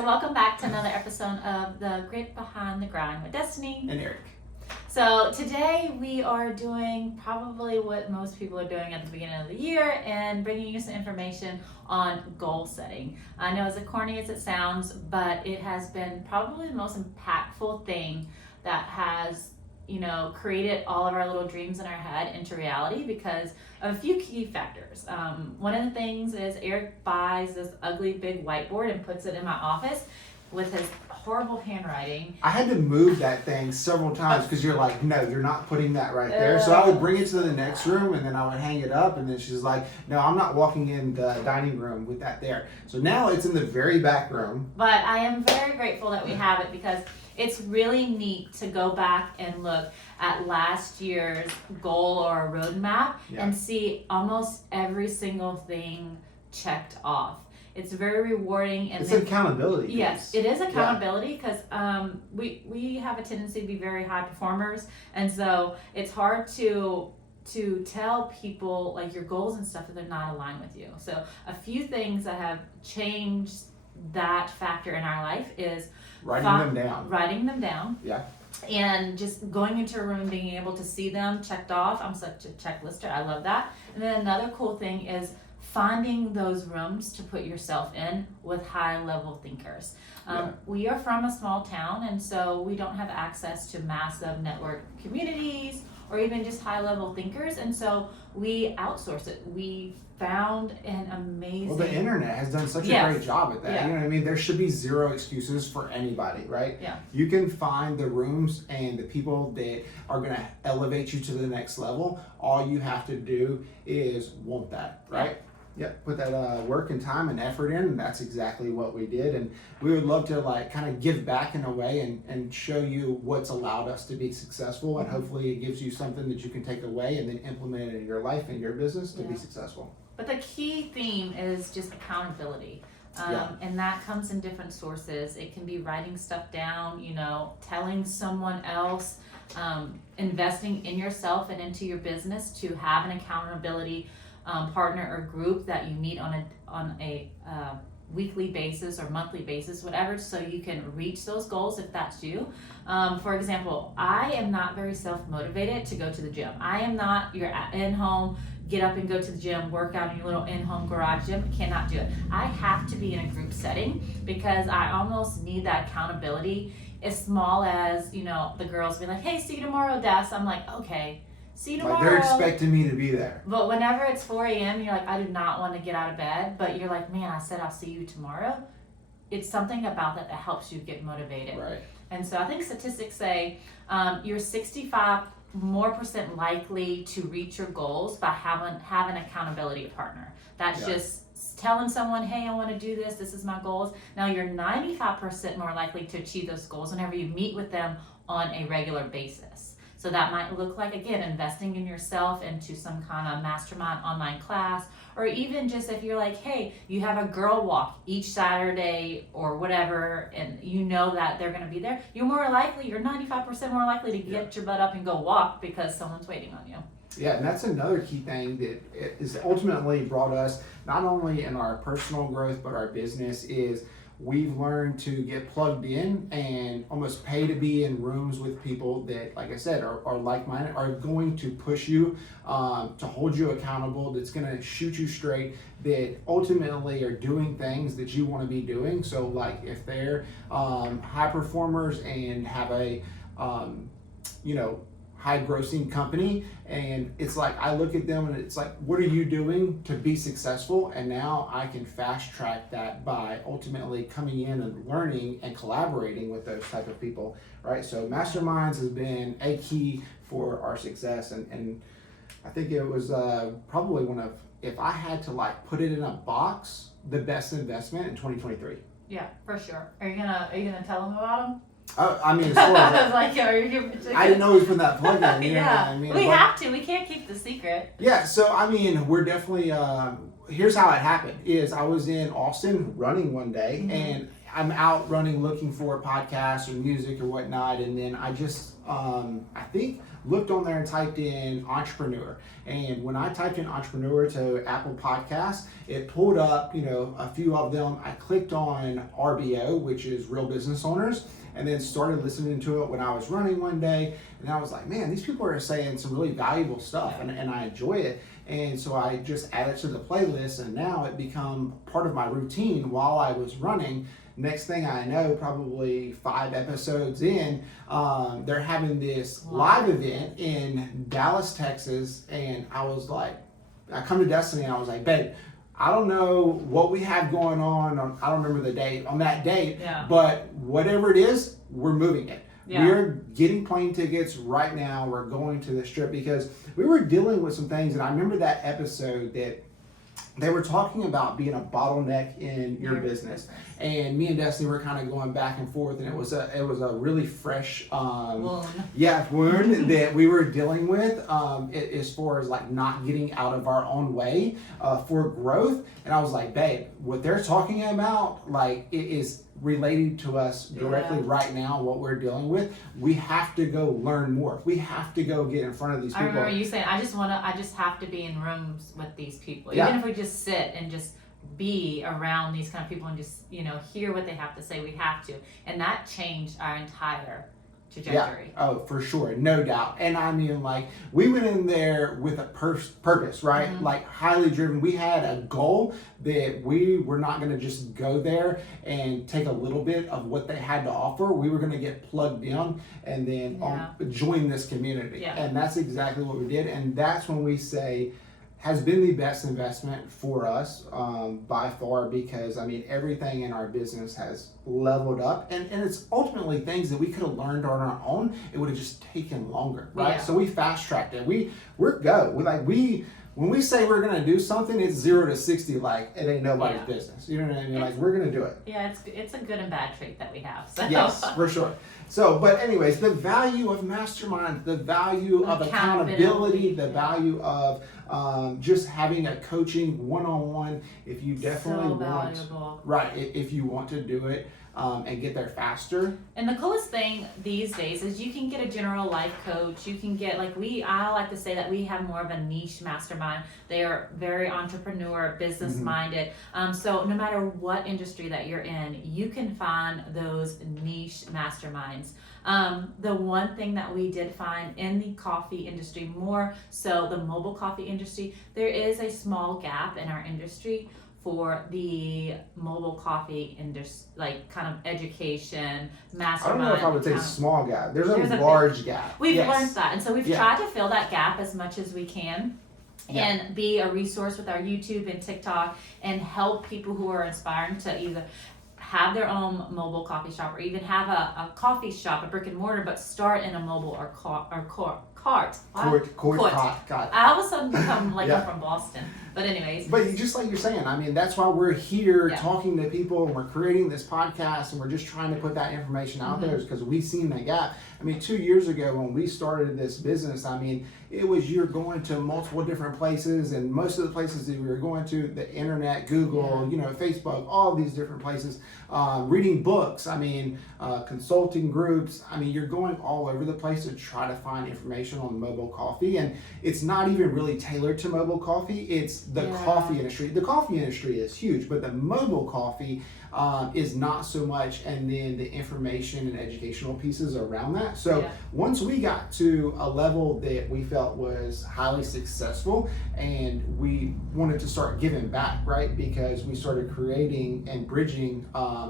so welcome back to another episode of the Grit Behind the Grind with Destiny and Eric. So today we are doing probably what most people are doing at the beginning of the year and bringing you some information on goal setting. I know as corny as it sounds, but it has been probably the most impactful thing that has created all of our little dreams in our head into reality because of a few key factors. One of the things is Eric buys this ugly big whiteboard and puts it in my office with his horrible handwriting. I had to move that thing several times because you're like, no, you're not putting that right there. So I would bring it to the next room and then I would hang it up, and then she's like, no, I'm not walking in the dining room with that there. So now it's in the very back room. But I am very grateful that we have it because it's really neat to go back and look at last year's goal or a roadmap and see almost every single thing checked off. It's very rewarding. And it's accountability. Yes, it is accountability because we have a tendency to be very high performers, and so it's hard to tell people like your goals and stuff if they're not aligned with you. So a few things that have changed that factor in our life is writing them down. Yeah. And just going into a room, being able to see them checked off. I'm such a checklister. I love that. And then another cool thing is finding those rooms to put yourself in with high level thinkers. We are from a small town, and so we don't have access to massive network communities or even just high level thinkers, and so we outsource it. We found an amazing... Well, the internet has done such a great job at that. Yeah. You know what I mean? There should be zero excuses for anybody, right? Yeah. You can find the rooms and the people that are going to elevate you to the next level. All you have to do is want that, right? Yeah, put that work and time and effort in, and that's exactly what we did. And we would love to kind of give back in a way and show you what's allowed us to be successful, and hopefully it gives you something that you can take away and then implement it in your life and your business to be successful. But the key theme is just accountability. And that comes in different sources. It can be writing stuff down, telling someone else, investing in yourself and into your business to have an accountability partner or group that you meet on a weekly basis or monthly basis, whatever, so you can reach those goals if that's you. For example, I am not very self-motivated to go to the gym. I am not your in-home, get up and go to the gym, work out in your little in-home garage gym. I cannot do it. I have to be in a group setting because I almost need that accountability. As small as, the girls be like, hey, see you tomorrow, Des. I'm like, okay. See you tomorrow. Like they're expecting me to be there. But whenever it's 4 a.m., you're like, I do not want to get out of bed. But you're like, man, I said I'll see you tomorrow. It's something about that helps you get motivated. Right. And so I think statistics say you're 65% more likely to reach your goals by having an accountability partner. That's just telling someone, hey, I want to do this. This is my goals. Now you're 95% more likely to achieve those goals whenever you meet with them on a regular basis. So that might look like, again, investing in yourself into some kind of mastermind online class, or even just if you're like, hey, you have a girl walk each Saturday or whatever, and you know that they're going to be there, you're 95% more likely to get your butt up and go walk because someone's waiting on you. Yeah, and that's another key thing that is ultimately brought us, not only in our personal growth, but our business, is we've learned to get plugged in and almost pay to be in rooms with people that, like I said, are like-minded, are going to push you, to hold you accountable, that's going to shoot you straight, that ultimately are doing things that you want to be doing. So like if they're high performers and have a, high grossing company, and it's like I look at them and it's like, what are you doing to be successful? And now I can fast track that by ultimately coming in and learning and collaborating with those type of people, right? So masterminds has been a key for our success, and I think it was probably one of, if I had to put it in a box, the best investment in 2023. Yeah, for sure. Are you gonna tell them about them? I mean, as far as I was like, I didn't know we put that plug in. You know what I mean? We have to. We can't keep the secret. Yeah, so I mean, we're definitely. Here's how it happened: is I was in Austin running one day, and I'm out running looking for podcasts or music or whatnot, and then I just I think looked on there and typed in entrepreneur. And when I typed in entrepreneur to Apple Podcasts, it pulled up, a few of them. I clicked on RBO, which is Real Business Owners, and then started listening to it when I was running one day. And I was like, man, these people are saying some really valuable stuff, and I enjoy it. And so I just added it to the playlist, and now it become part of my routine while I was running. Next thing I know, probably 5 episodes in, they're having this live event in Dallas, Texas, and I was like, I come to Destiny and I was like, babe, I don't know what we have going on I don't remember the date, on that date, but whatever it is, we're moving it. Yeah. We're getting plane tickets right now. We're going to this trip because we were dealing with some things, and I remember that episode that they were talking about being a bottleneck in your business, and me and Destiny were kind of going back and forth, and it was a really fresh wound that we were dealing with as far as like not getting out of our own way for growth. And I was like, babe, what they're talking about, like, it is related to us directly right now, what we're dealing with. We have to go learn more. We have to go get in front of these people. I remember you saying, I just have to be in rooms with these people. Even if we just sit and just be around these kind of people and just, hear what they have to say, we have to. And that changed our entire trajectory. Yeah. Oh, for sure. No doubt. And I mean, like, we went in there with a purpose, right? Mm-hmm. Like, highly driven. We had a goal that we were not going to just go there and take a little bit of what they had to offer. We were going to get plugged in and then join this community. Yeah. And that's exactly what we did. And that's when we say, has been the best investment for us by far, because I mean, everything in our business has leveled up, and it's ultimately things that we could have learned on our own. It would have just taken longer, right? Yeah. So we fast tracked it. When we say we're gonna do something, it's 0 to 60 like it ain't nobody's business. You know what I mean? Like, we're gonna do it. Yeah, it's a good and bad trait that we have. So. Yes, for sure. So, but anyways, the value of masterminds, the value of accountability, the value of just having a coaching one-on-one, if you definitely if you want to do it and get there faster. And the coolest thing these days is you can get a general life coach. You can get, I like to say that we have more of a niche mastermind. They are very entrepreneur, business minded. So no matter what industry that you're in, you can find those niche masterminds. The one thing that we did find in the coffee industry, more so the mobile coffee industry, there is a small gap in our industry for the mobile coffee industry, like kind of education, mastermind. I don't know if I would say small gap. There's a large gap. We've learned that. And so we've tried to fill that gap as much as we can. And be a resource with our YouTube and TikTok and help people who are inspiring to either have their own mobile coffee shop or even have a coffee shop, a brick and mortar, but start in a mobile or cart. I all of a sudden become like I'm from Boston. But anyways. But just like you're saying, I mean, that's why we're here talking to people, and we're creating this podcast, and we're just trying to put that information out there, is because we've seen that gap. I mean, 2 years ago when we started this business, I mean, it was you're going to multiple different places, and most of the places that we were going to, the internet, Google, Facebook, all these different places, reading books, I mean, consulting groups. I mean, you're going all over the place to try to find information on mobile coffee, and it's not even really tailored to mobile coffee. It's the coffee industry. The coffee industry is huge, but the mobile coffee is not so much, and then the information and educational pieces around that. So once we got to a level that we felt was highly successful, and we wanted to start giving back, right? Because we started creating and bridging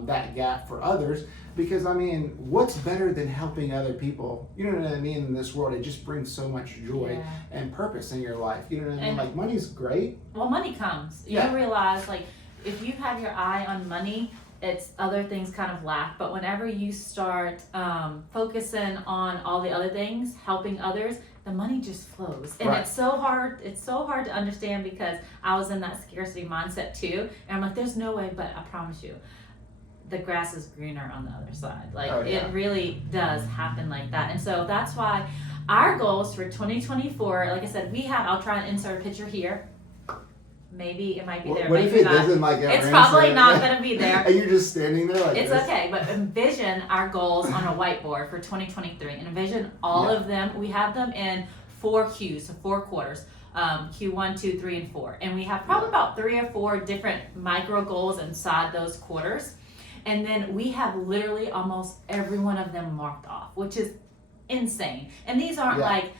that gap for others. Because I mean, what's better than helping other people? You know what I mean? In this world, it just brings so much joy and purpose in your life. You know what I mean? Like, money's great. Well, money comes. You realize, like, if you have your eye on money, it's other things kind of lack. But whenever you start focusing on all the other things, helping others, the money just flows. And it's so hard to understand, because I was in that scarcity mindset too. And I'm like, there's no way, but I promise you, the grass is greener on the other side. Like, it really does happen like that. And so that's why our goals for 2024, like I said, I'll try and insert a picture here. Maybe it might be What, there. what if maybe it not. doesn't like It's probably not going to be there. And you're just standing there like It's this? okay, but envision our goals on a whiteboard for 2023. And envision all of them. We have them in 4 Qs, so 4 quarters. Q1, 2, 3, and 4. And we have probably about 3 or 4 different micro goals inside those quarters. And then we have literally almost every one of them marked off, which is insane. And these aren't like,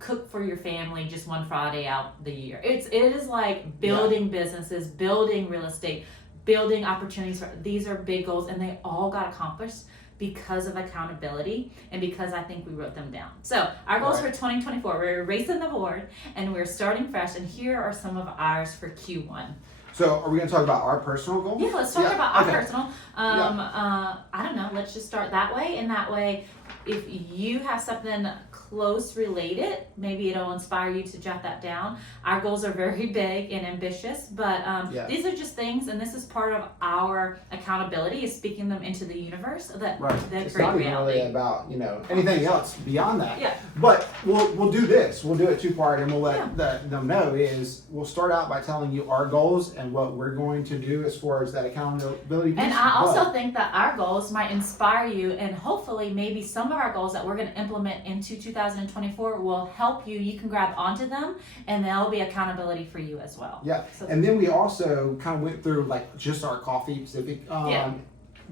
cook for your family just one Friday out the year. It is like building businesses, building real estate, building opportunities. These are big goals, and they all got accomplished because of accountability and because I think we wrote them down. So our goals for 2024, we're erasing the board and we're starting fresh. And here are some of ours for Q1. So are we going to talk about our personal goals? Yeah, let's talk about our personal. I don't know. Let's just start that way. And that way, if you have something close related, maybe it'll inspire you to jot that down. Our goals are very big and ambitious, but these are just things, and this is part of our accountability, is speaking them into the universe that It's create not even reality. really about anything else beyond that. Yeah. But we'll do this. We'll do it 2-part, and we'll let them know. Is we'll start out by telling you our goals and what we're going to do as far as that accountability piece. And I also think that our goals might inspire you, and hopefully maybe some of our goals that we're going to implement into 2024 will help you. You can grab onto them, and there'll be accountability for you as well. Yeah, So, and then we also kind of went through like just our coffee specific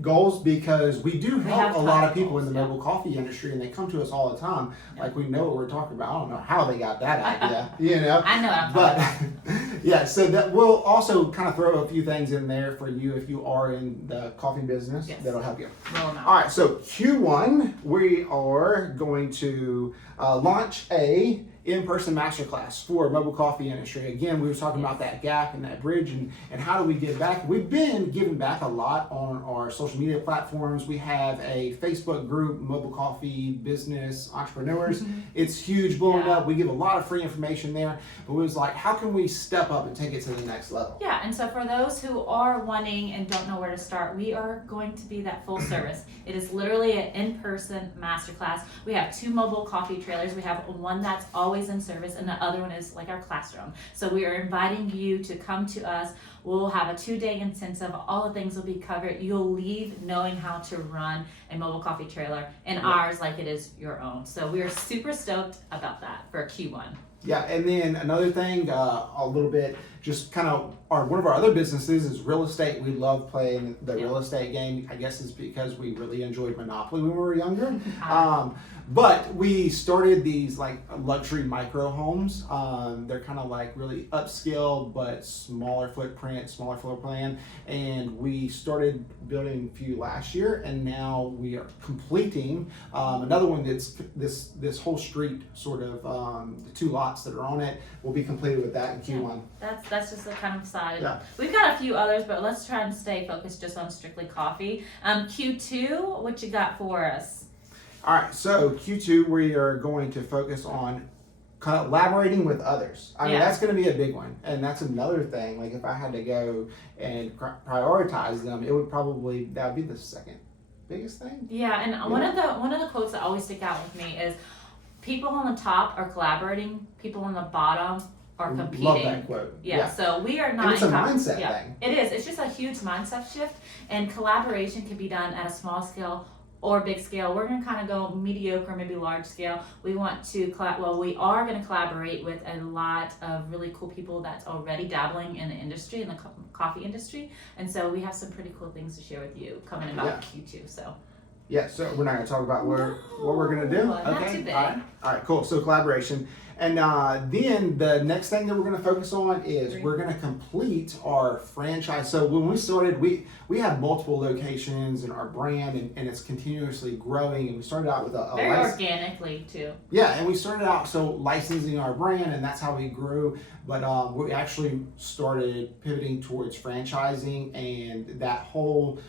goals, because we do help a lot of people in the mobile coffee industry, and they come to us all the time. Like, we know what we're talking about. I don't know how they got that idea, I know what I'm talking about. So that we'll also kind of throw a few things in there for you if you are in the coffee business. That'll help you. All right, so Q1 we are going to launch a in-person masterclass for mobile coffee industry. Again, we were talking about that gap and that bridge and how do we give back. We've been giving back a lot on our social media platforms. We have a Facebook group, Mobile Coffee Business Entrepreneurs. It's huge, blowing up. We give a lot of free information there, but we was like, how can we step up and take it to the next level? Yeah, and so for those who are wanting and don't know where to start, we are going to be that full service. It is literally an in-person masterclass. We have 2 mobile coffee trailers. We have one that's always in service, and the other one is like our classroom. So we are inviting you to come to us. We'll have a 2-day intensive. All the things will be covered. You'll leave knowing how to run a mobile coffee trailer and ours like it is your own. So we are super stoked about that for Q1. Yeah, and then another thing, a little bit, just kind of one of our other businesses is real estate. We love playing the real estate game. I guess it's because we really enjoyed Monopoly when we were younger. But we started these like luxury micro homes. They're kind of like really upscale, but smaller footprint, smaller floor plan. And we started building a few last year, and now we are completing another one that's this whole street sort of, the 2 lots that are on it will be completed with that in Q1. That's just the kind of side. Yeah. We've got a few others, but let's try and stay focused just on strictly coffee. Q2, what you got for us? All right, so Q2 we are going to focus on collaborating with others. I mean, that's going to be a big one, and that's another thing. Like, if I had to go and prioritize them, it would probably that would be the second biggest thing. Yeah, and one of the quotes that always stick out with me is, "People on the top are collaborating. People on the bottom are competing." Love that quote. Yeah. So we are not. And it's a mindset thing. It is. It's just a huge mindset shift, and collaboration can be done at a small scale or big scale. We're going to kind of go mediocre, maybe large scale. We want to we are going to collaborate with a lot of really cool people that's already dabbling in the industry, in the coffee industry, and so we have some pretty cool things to share with you coming about Q2. So. Yeah, so we're not going to talk about what we're going to do. Not too big. All right, cool. So collaboration. And then the next thing that we're going to focus on is we're going to complete our franchise. So when we started, we have multiple locations in our brand, and it's continuously growing. And we started out with a very organically too. Yeah, and we started out licensing our brand, and that's how we grew. But we actually started pivoting towards franchising, and that whole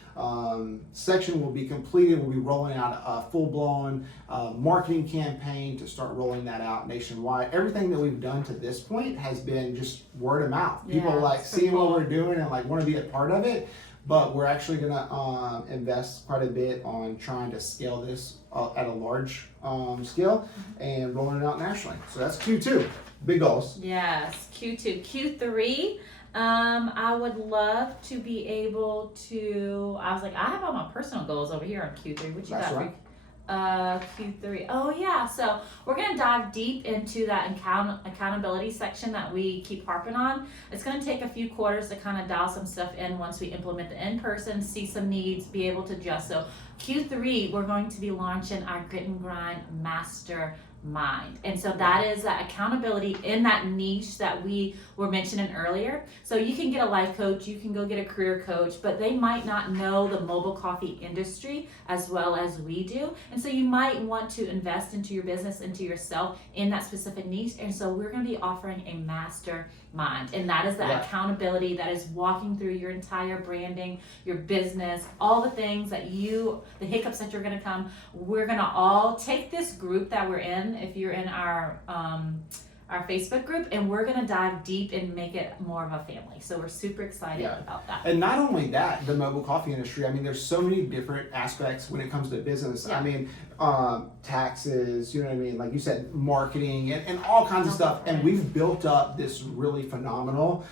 section will be completed. We'll be rolling out a full-blown marketing campaign to start rolling that out nationwide. Everything that we've done to this point has been just word of mouth. People like seeing what we're doing and like want to be a part of it. but we're actually gonna invest quite a bit on trying to scale this at a large scale and rolling it out nationally. So that's Q2, big goals. Yes, Q2. Q3, I would love to be able to, I was like, I have all my personal goals over here on Q3. What you That's got right. for Q3? Oh yeah, so we're gonna dive deep into that accountability section that we keep harping on. It's gonna take a few quarters to kind of dial some stuff in once we implement the in-person, see some needs, be able to adjust. So Q3, we're going to be launching our Grit and Grind Master Mind. And so that is that accountability in that niche that we were mentioning earlier. So you can get a life coach, you can go get a career coach, but they might not know the mobile coffee industry as well as we do. And so you might want to invest into your business, into yourself in that specific niche. And so we're going to be offering a master mind. And that is that accountability that is walking through your entire branding, your business, all the things that the hiccups that you're going to come. We're going to all take this group that we're in, if you're in our Facebook group, and we're going to dive deep and make it more of a family. So we're super excited about that. And not only that, the mobile coffee industry, I mean, there's so many different aspects when it comes to business. I mean, taxes, you know what I mean? Like you said, marketing and all kinds of stuff. And we've built up this really phenomenal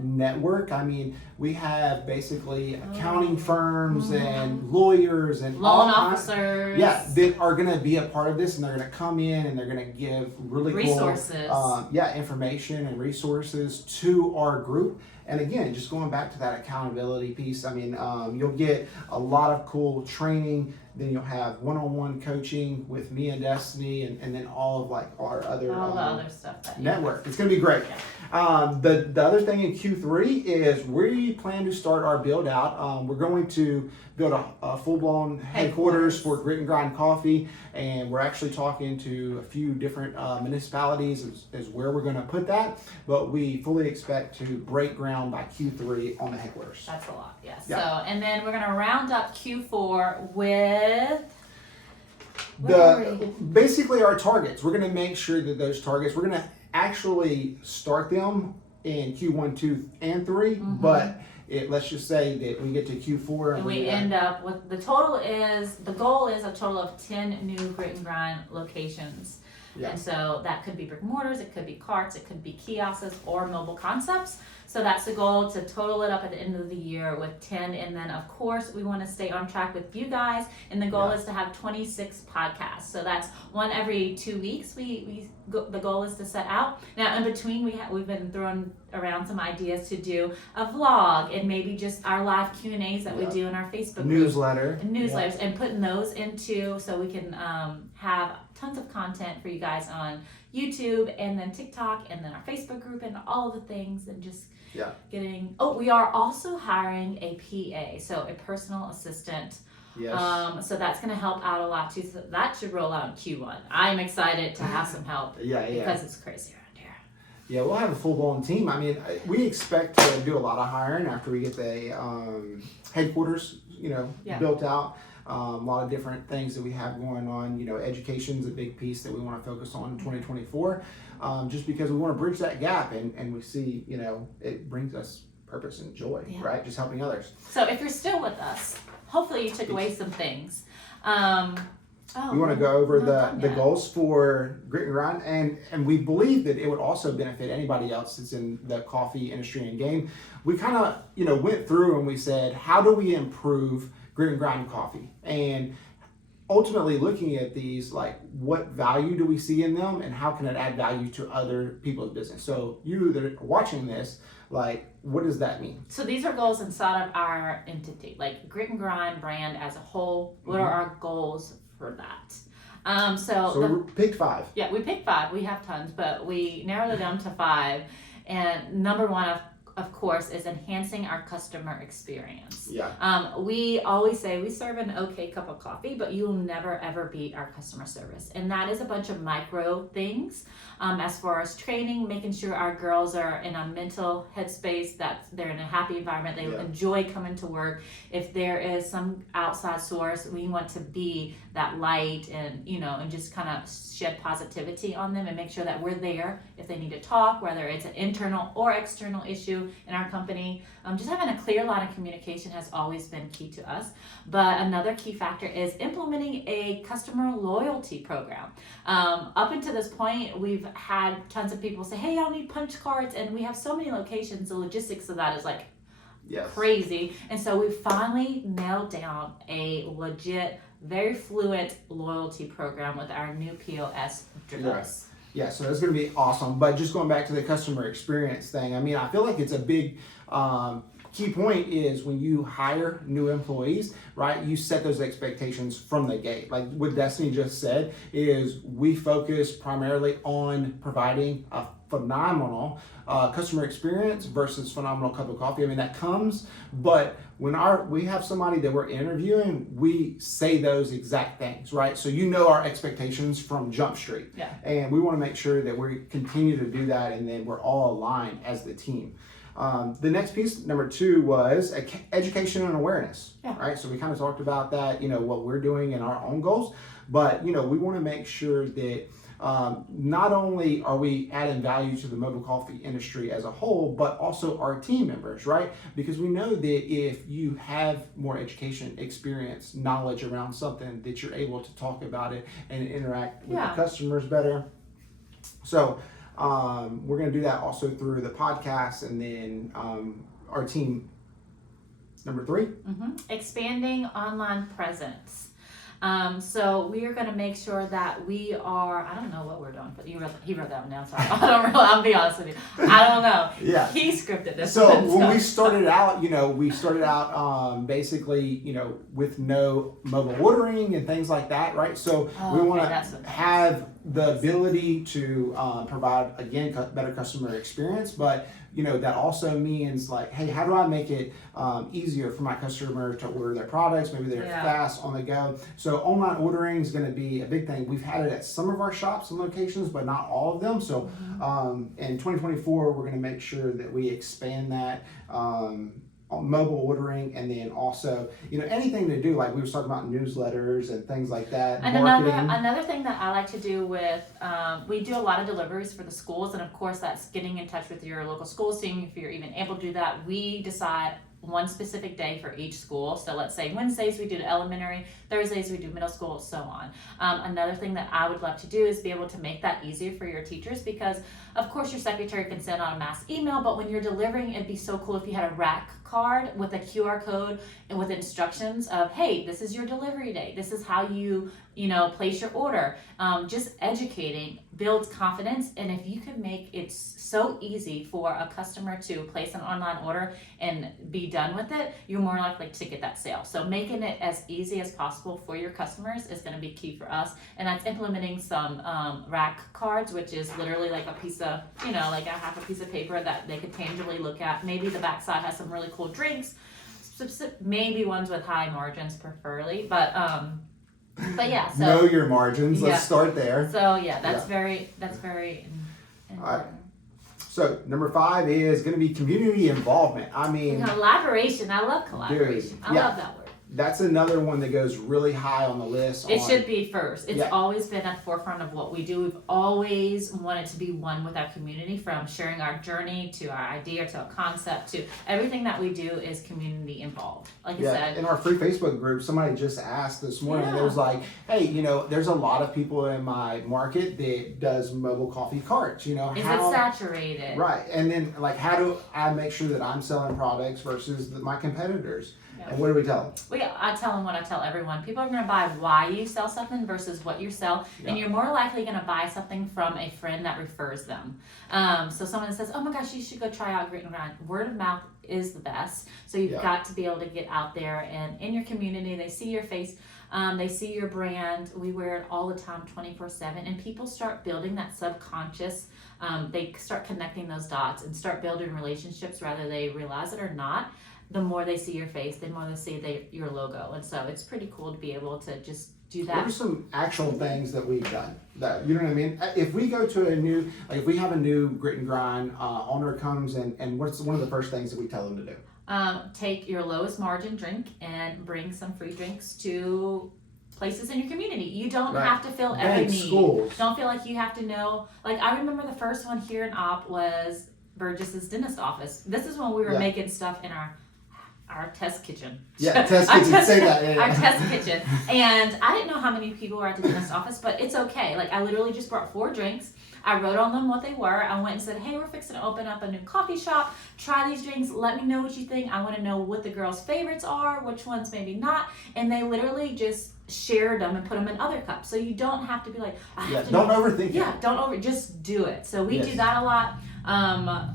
network. I mean, we have basically accounting firms and lawyers and loan officers. That are going to be a part of this, and they're going to come in and they're going to give really resources. Cool, information and resources to our group. And again, just going back to that accountability piece, I mean, you'll get a lot of cool training. Then you'll have one-on-one coaching with me and Destiny, and then all of like our other other stuff that network. It's gonna be great. The other thing in Q3 is we plan to start our build out. We're going to build a full-blown headquarters for Grit and Grind Coffee, and we're actually talking to a few different municipalities as where we're going to put that. But we fully expect to break ground by Q3 on the headquarters. That's a lot, yes. Yeah. So, and then we're going to round up Q4 with basically our targets. We're going to make sure that those targets, we're going to actually start them in Q1, 2, and 3, but let's just say that we get to Q4 and we end up with the goal is a total of 10 new Grit and Grind locations. And so that could be brick and mortars, it could be carts, it could be kiosks or mobile concepts. So that's the goal, to total it up at the end of the year with 10. And then of course we want to stay on track with you guys. And the goal is to have 26 podcasts. So that's one every 2 weeks. The goal is to set out. Now in between we've been throwing around some ideas to do a vlog and maybe just our live Q&As that we do in our Facebook newsletter group, and newsletters, and putting those into, so we can have tons of content for you guys on YouTube and then TikTok and then our Facebook group and all of the things, and just getting. We are also hiring a PA, so a personal assistant. Yes. So that's going to help out a lot too. So that should roll out in Q1. I'm excited to have some help. Because it's crazy around here. Yeah, we'll have a full-blown team. I mean, we expect to do a lot of hiring after we get the headquarters, built out. A lot of different things that we have going on. Education's a big piece that we want to focus on in 2024, just because we want to bridge that gap, and we see, it brings us purpose and joy, right? Just helping others. So if you're still with us, hopefully you took away some things. We want to go over the goals for Grit and Grind, and we believe that it would also benefit anybody else that's in the coffee industry and game. We kind of, went through and we said, how do we improve Grit and Grind Coffee? And ultimately looking at these, like, what value do we see in them, and how can it add value to other people's business? So you that are watching this, like, what does that mean? So these are goals inside of our entity, like Grit and Grind brand as a whole. What are our goals for that? So we picked 5. Yeah, we picked 5. We have tons, but we narrowed it down to 5. And number 1, of course, is enhancing our customer experience. Yeah. We always say we serve an okay cup of coffee, but you will never ever beat our customer service. And that is a bunch of micro things. As far as training, making sure our girls are in a mental headspace, that they're in a happy environment, they enjoy coming to work. If there is some outside source, we want to be that light and, and just kind of shed positivity on them and make sure that we're there if they need to talk, whether it's an internal or external issue. in our company. Just having a clear line of communication has always been key to us. But another key factor is implementing a customer loyalty program. Up until this point, we've had tons of people say, hey, y'all need punch cards, and we have so many locations. The logistics of that is like crazy. And so we finally nailed down a legit, very fluent loyalty program with our new POS address. Yeah, so that's going to be awesome. But just going back to the customer experience thing, I mean, I feel like it's a big key point is when you hire new employees, right, you set those expectations from the gate. Like what Destiny just said is we focus primarily on providing a phenomenal customer experience versus phenomenal cup of coffee. I mean, that comes, but when we have somebody that we're interviewing, we say those exact things, right? So you know our expectations from Jump Street. Yeah. And we want to make sure that we continue to do that, and then we're all aligned as the team. The next piece, number 2, was education and awareness, right? So we kind of talked about that, what we're doing in our own goals, but, we want to make sure that not only are we adding value to the mobile coffee industry as a whole, but also our team members, right? Because we know that if you have more education, experience, knowledge around something, that you're able to talk about it and interact with the customers better. So we're going to do that also through the podcast, and then our team. Number 3, expanding online presence. So we are going to make sure that we are, I don't know what we're doing, but he wrote that one down, so I'll be honest with you. I don't know. Yeah. He scripted this. So when we started out, basically, with no mobile ordering and things like that, right? So we want to have the ability to provide, again, better customer experience, but that also means like, hey, how do I make it easier for my customer to order their products? Maybe they're fast on the go. So online ordering is going to be a big thing. We've had it at some of our shops and locations, but not all of them. So in 2024, we're going to make sure that we expand that mobile ordering, and then also, anything to do, like we were talking about newsletters and things like that. And another thing that I like to do with, we do a lot of deliveries for the schools, and of course that's getting in touch with your local school, seeing if you're even able to do that. We decide one specific day for each school. So let's say Wednesdays we do the elementary, Thursdays we do middle school, so on. Another thing that I would love to do is be able to make that easier for your teachers, because of course your secretary can send out a mass email, but when you're delivering, it'd be so cool if you had a rack card with a QR code and with instructions of, hey, this is your delivery day, this is how you place your order. Just educating builds confidence, and if you can make it so easy for a customer to place an online order and be done with it, you're more likely to get that sale. So making it as easy as possible for your customers is going to be key for us, and that's implementing some rack cards, which is literally like a piece of, like a half a piece of paper that they could tangibly look at. Maybe the backside has some really cool drinks, maybe ones with high margins preferably, but yeah, so know your margins. Let's start there. So that's very important. So number 5 is going to be community involvement. I mean, collaboration. I love collaboration. I love that word. That's another one that goes really high on the list. It should be first. It's always been at the forefront of what we do. We've always wanted to be one with our community, from sharing our journey to our idea to a concept to everything that we do is community involved. Like you said. In our free Facebook group, somebody just asked this morning, and it was like, hey, there's a lot of people in my market that does mobile coffee carts, Is it saturated? Right. And then like, how do I make sure that I'm selling products versus my competitors? And what do we tell them? Well, I tell them what I tell everyone. People are going to buy why you sell something versus what you sell. And you're more likely going to buy something from a friend that refers them. So someone that says, oh my gosh, you should go try out Grit and Grind. Word of mouth is the best. So you've got to be able to get out there and in your community, they see your face. They see your brand. We wear it all the time, 24/7. And people start building that subconscious. They start connecting those dots and start building relationships, whether they realize it or not. The more they see your face, the more they see your logo. And so it's pretty cool to be able to just do that. What are some actual things that we've done? That, you know what I mean? If we go to a new, like if we have a new Grit and Grind owner comes and what's one of the first things that we tell them to do? Take your lowest margin drink and bring some free drinks to places in your community. You don't have to fill every need. Schools. Don't feel like you have to know. Like I remember the first one here in Op was Burgess's dentist office. This is when we were making stuff in our test kitchen. Yeah, test kitchen. Say that. Yeah, our test kitchen. And I didn't know how many people were at the dentist office, but it's okay. Like, I literally just brought 4 drinks. I wrote on them what they were. I went and said, hey, we're fixing to open up a new coffee shop. Try these drinks. Let me know what you think. I want to know what the girls' favorites are, which ones maybe not. And they literally just shared them and put them in other cups. So you don't have to be like, don't overthink it. Yeah, just do it. So we do that a lot.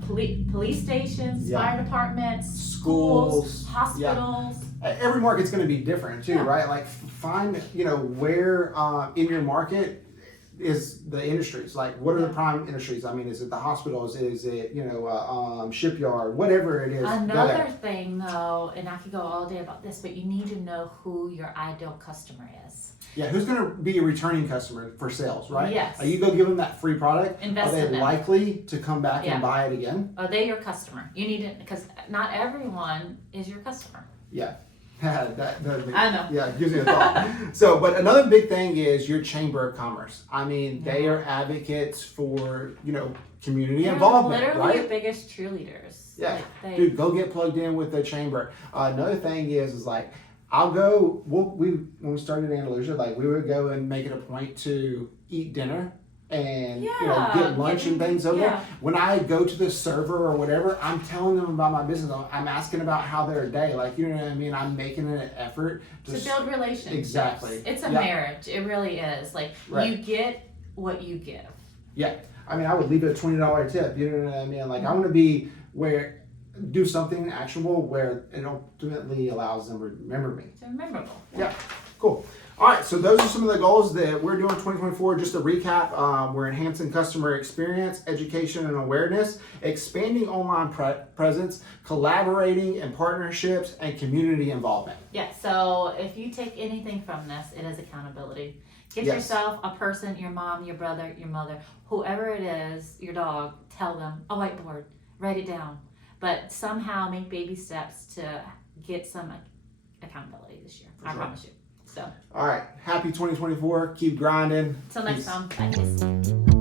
Police stations, fire departments, schools, hospitals. Every market's going to be different too, right? Like find, where in your market is the industries. Like, what are the prime industries? I mean, is it the hospitals? Is it, shipyard? Whatever it is. Another thing though, and I could go all day about this, but you need to know who your ideal customer is. Yeah, who's going to be a returning customer for sales, right? Yes. You go give them that free product. Invest are in they them. Likely to come back and buy it again? Are they your customer? You need it because not everyone is your customer. Yeah. I know. Yeah, it gives me a thought. So, but another big thing is your Chamber of Commerce. I mean, they are advocates for, community involvement, literally right? your biggest cheerleaders. Yeah. Like Dude, go get plugged in with the Chamber. Another thing is like, when we started Andalusia, like we would go and make it a point to eat dinner and get lunch and things over there. When I go to the server or whatever, I'm telling them about my business. I'm asking about how their day, like, you know what I mean? I'm making an effort to build relationships. Exactly. It's a marriage. It really is. Like, you get what you give. Yeah. I mean, I would leave it a $20 tip. You know what I mean? Like, I want to be do something actionable where it ultimately allows them to remember me. It's memorable. Yeah, cool. All right, so those are some of the goals that we're doing in 2024. Just to recap, we're enhancing customer experience, education and awareness, expanding online presence, collaborating in partnerships, and community involvement. Yeah, so if you take anything from this, it is accountability. Get yourself a person, your mom, your brother, your mother, whoever it is, your dog, tell them, a whiteboard, write it down. But somehow make baby steps to get some accountability this year. I promise you. So. All right. Happy 2024. Keep grinding. Till next time. Bye.